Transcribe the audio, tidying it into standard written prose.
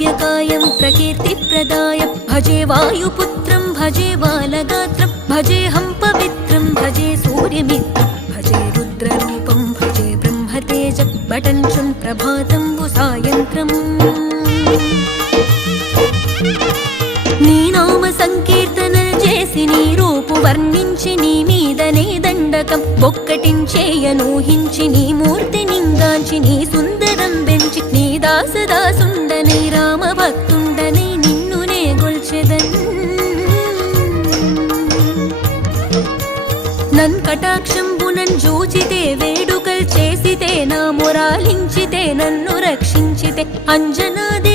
दिव्यकायं प्रकीर्तिप्रदाय भजे वायुपुत्रं भजे बालगात्रं भजेऽहं पवित्रं भजे सूर्यमित्रं भजे रुद्ररूपं भजे ब्रह्मतेजं बटञ्चं प्रभातं सायन्त्रम् నీ నామ సంకీర్తనలు చేసి నీ రూపు వర్ణించి నీ మీదనే దండకం ఒక్కటించేయనూహించి నీ మూర్తి నింగాంచి నీ సుందరం పెంచి నీ దాసదాసుండనై రామభక్తుండనై నిన్నునే గొల్చెదన్ నన్ కటాక్షంబునన్ జూచితే వేడుకల్ చేసితే నా మొరాలించితే నన్ను రక్షించితే అంజనాది